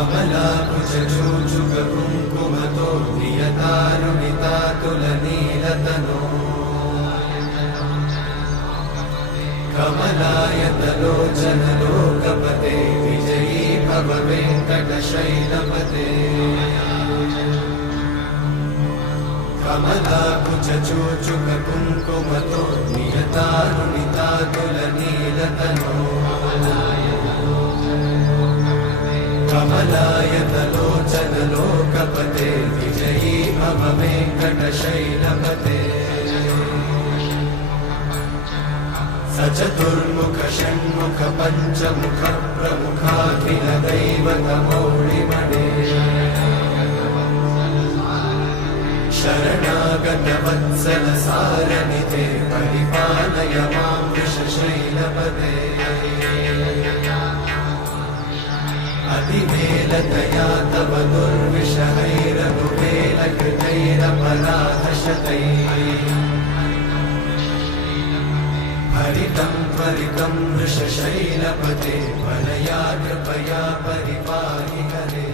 कमलाकुचूचुककुङ्कुमतो नियतारुणितातुलनीलतनो कमलायतलोचनलोकपते विजयी भव वेङ्कटशैलपते कमलाकुचूचुककुङ्कुमतो नियतारुणितातुलनीलतनो कमलायतलोचनलोकपते विजयी भव वेङ्कटशैलपते सचतुर्मुख षण्मुख पञ्चमुख प्रमुखाखिलदैवतमौलिमणे शरणागतवत्सल सारनिधे परिपालय मां वृषशैलपते अतिवेलतया तव दुर्विषहैरनुवेलकृतैरपराधशतैः हरितं त्वरितं वृषशैलपते वरया कृपया परिपाहि हरे।